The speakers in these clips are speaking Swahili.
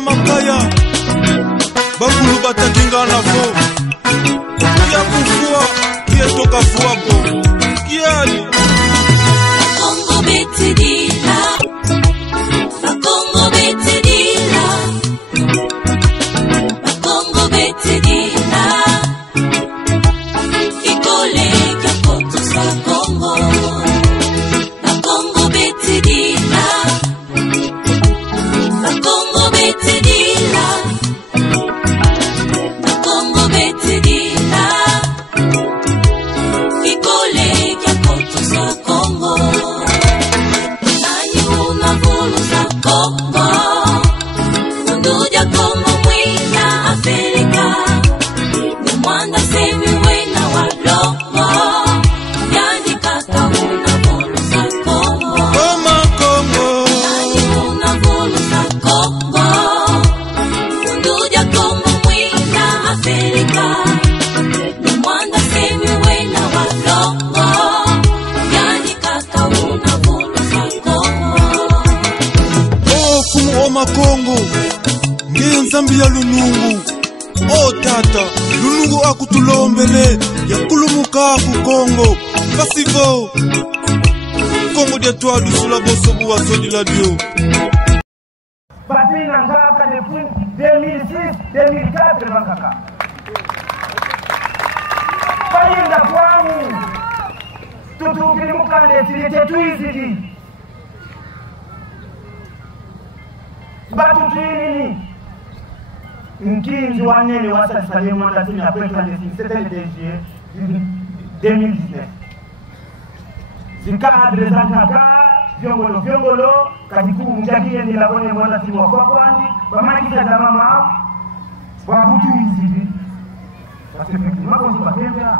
Bana makaya bakulu batakingana fo ya kufua kia toka fuapo kiali Congo betidila Congo betidila Congo betidila Ikole kia koto sa Congo Congo betidila Congo betidila Congo betidila Ikole kia koto sa Congo Nani unavulu sa Congo Unduja Congo mwina Afrika Ni mwanda semi wena walongo Yani kaka unavulu sa Congo Koma Congo Nani unavulu sa Congo Unduja Congo mwina Afrika Ni mwanda semi wena walongo Yani kaka unavulu sa Congo Fumu oma Congo Ngenzambi ya lunungu O tata lunungu akutulombele ya kulumuka ku Congo Pasivo Congo dia toa dusula bosobu wa sodi la dio Patrie Nangaka depuis 2006-2004 Bangaka. Bayenda kwangu tutukili mukande silete tuizidi. Batu tuini Nkinzi wanene wasa salie mwanda tini après clandestine, c'était le 2 juillet 2019. Zika adresa kaka Vyongolo kajikubu mjaki yendi labone mwanda tini wakwandi Bamakisha damama Wabutu izidi Parce qu'effectivement quand on va faire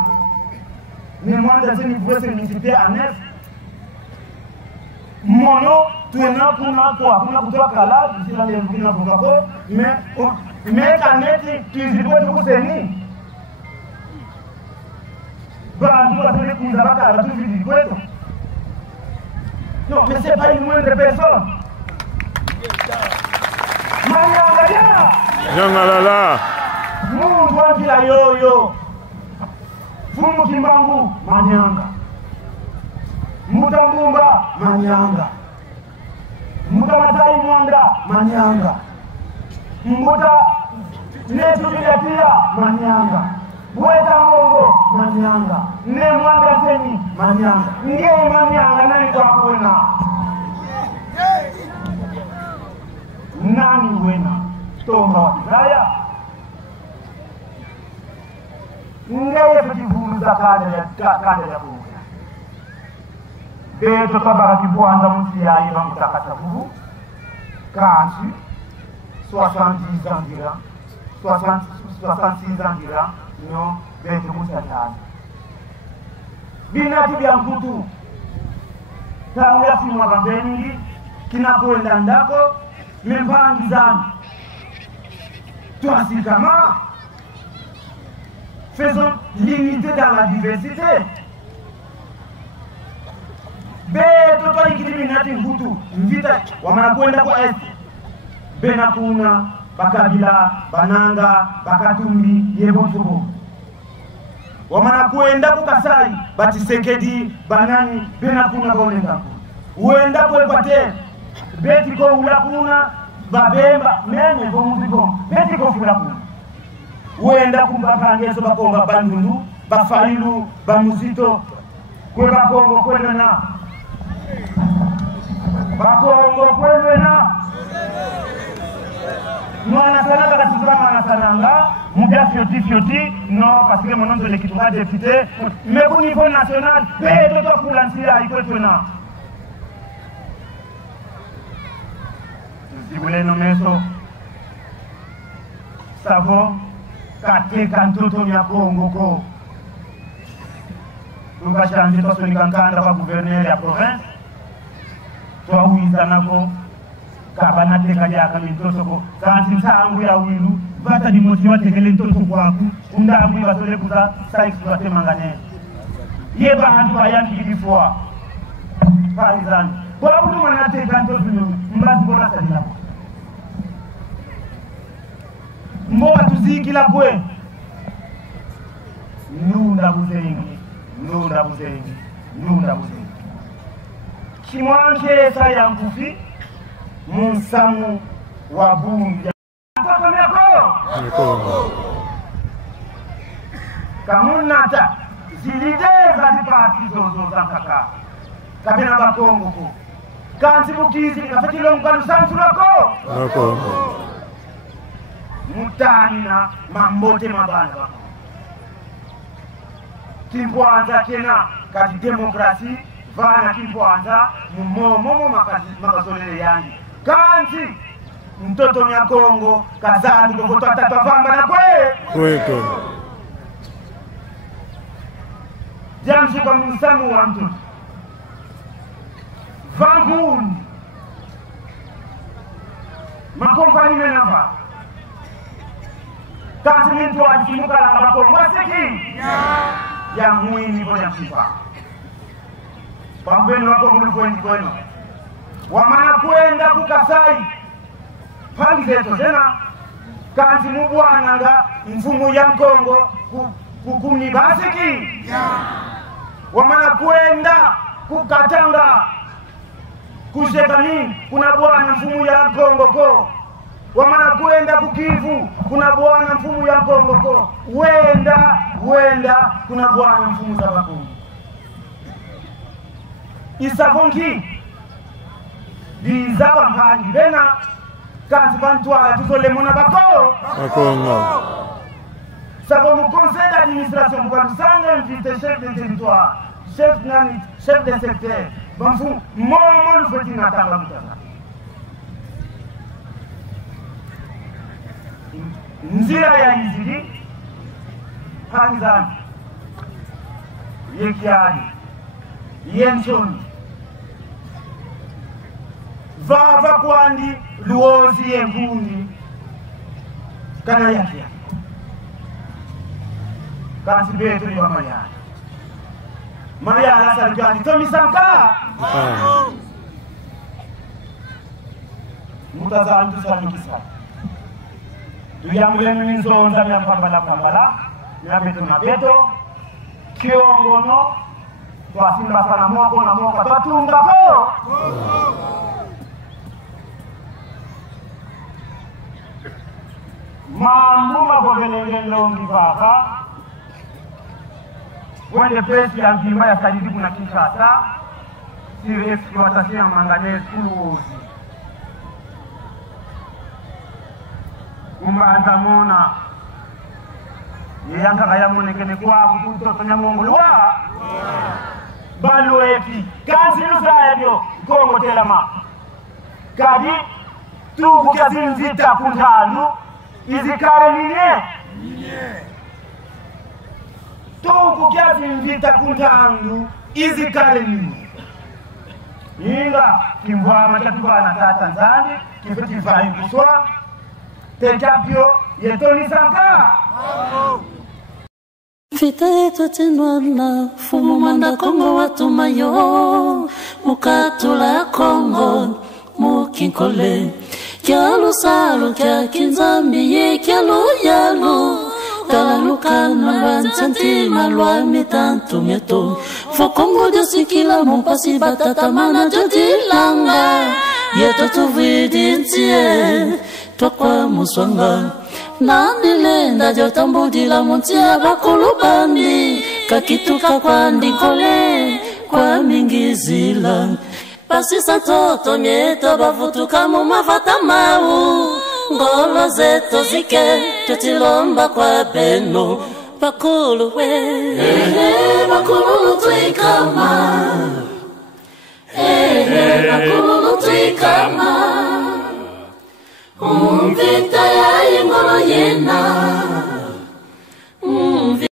mais mwanda tini pouvait se multiplier à 9 Mono tuena kuna kutoa kala Sila mbina kukako Mais kaneti tuizidwe tukuseni Bandu wasele kuzabaka la tuizidwe Non, mais c'est pas une moindre personne. Manyanga Nyangalala Mungu wajila yoyo Fumu Kimbangu Manyanga Mutambumba Manyanga Mutamatai Mwanda Manyanga Muta Netu Bilatia Manyanga Bweta Mongo Manyanga Ne Mwanda Zeni Manyanga Nge Manyanga nani kwa kwena Nani wena Tomba wakizaya Ngeye fitivuza kanda ya kuhu Beto tabara kibuanza msia iba mtakata buhu Kansi 70 ans dira 66 ans dira Non, beto musatani Binati bya mkutu Tangu ya simu wakambengi Kinakwenda ndako Membangizani Tuasikama Faisons l'unité dans la diversité Beto toa ikiliminati mkutu Mvita wamanakwenda kwa esti Benakuna Bakabila Bananga Bakatumbi Yebonsubu wamanakwenda kukasai Batisekedi Banani Benakuna Bonenga Uenda kwa Equateur Betiko ulakuna Babemba Mene Bomuziko Betiko fulakuna Uenda kumbakangezo bakonga Bandundu Bafalilu Bamuzito Kwe bakongo kwele na Bakongo kwele na Mwana sananga katizura mwana sananga Mubia fioti Non parce que mon nom de l'équipe a député Mais au niveau national Peto to kulansia ikwetwe na Si vous voulez nommer ça Savo Kate kantoto ya Congo ko Nuka change to soni kankanda kwa gouverneur ya province Toa uizanako Kabana teka jaka mintoso ko Kansi sangu ya wilu Vata di motiwa tekele ntoso kwa aku Unda angu iwa sole kuza Sa exploite mangane Yeba hantu ayanti kibifua Parizani Kwa mtu manate kanto zulu Mbazi bona sadila mboba tuzikila kwe nunda buzengi chimwankesa ya mkufi munsamu wa bunja kamunata zilideza zipati zozo za kaka kapena bakongo ko kansi mukizi kafatilo mkwanu sansurako mutani na mambote mabana kimpwanza kena kati demokrasi vana kimpwanza mumomo makazolele yangi kansi mtoto Nyakongo kazali kokoto atatavamba na kwe jamshuka msamu wa mtoto vanguni makompani menava kansi mintu wajimuka la kabako mwasiki ya mwini kwa jamshuka pambeni wako mulufuendi kwenu wamana kuenda kukasai pali zetu tena kansi mubwana nga mfumu ya Kongo kukuni basiki wamana kuenda kukatanga kushekani kuna bwana mfumu ya Kongo ko wamana kuenda kukivu kuna bwana mfumu ya Kongo ko wenda kuna bwana mfumu za Kongo isavongi bizaba mpangi bena kansi bantwala tuzole mona bako savo mu conseil d'administration kwa lusanga invité chef de territoire chef de secteur banfu momo lufeti natanga mutaka nzira ya izili hanzani yekiadi yensoni vava kwandi luozi yengundi kana yake kansi betu ni Mariana sarikani Tomi Sanka mutazantu sanikisa tuyambule minzonza ya pambala ya beto kiongono twasimba sana moko na moka twatunga ko mambo magogelenge longi baba wende pesi ya mpimba ya sadidiku na Kinshasa sur exploitation ya manganese kuuzi kumbanza mona yanga kaya monekene kwa kutoto nyamongolwa balo epi kanzi usaya byo Kongo telama kadi tu kukazinzita kuntalu izikare ninye tuku kiasi mvita kuntandu izikare ninye inga kimvwa matatuwa na tata nzani kifeti vayi kuswa tekapyo yetoni Sanka Vita yetu tinwana fumu manda Kongo watuma yo mukatula Kongo mukinkole Kialu salu kia kinzambi ye kialu yalu Talalukana bansanti malwa mitantu meto Fokongo josikila mumpasi batata mana jodilanga Yeto tuvidi ntie Tokwa muswanga Nanilenda jotambudila muntia bakulubandi Kakituka kwa ndikole kwa mingizila Pasi santoto mieto bavutuka mu mafata mau Ngolo zeto zike tutilomba kwa beno Bakulu we bakulu tuikama bakulu tuikama Umvita ya ingolo yena